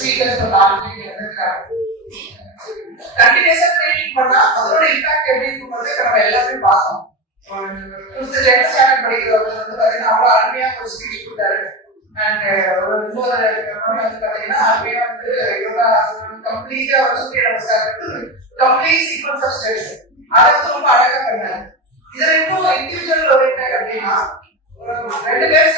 Speakers இருக்காங்க. கண்டினியூஸா training பண்ணா அதோட இம்பாக்ட் எப்படி இருக்கும்ன்றதை நம்ம எல்லாருமே பார்த்தோம். டென்த் ஸ்டாண்டர்ட் படிக்கிறவங்க வந்து பாத்தீங்கன்னா அவ்வளவு அருமையா ஒரு ஸ்பீச் கொடுத்தாரு. அண்ட் ஒரு இன்னொரு வந்து பாத்தீங்கன்னா அருமையா வந்து யோகா கம்ப்ளீட்டா ஒரு சூரிய நமஸ்காரம் கம்ப்ளீட் சீக்வன்ஸ் ஆஃப் ஸ்டெப்ஸ் அதை வந்து ரொம்ப அழகா பண்ணாரு. இதுல இன்னும் இண்டிவிஜுவல் ஓரியன்டட் அப்படின்னா 2 பேர்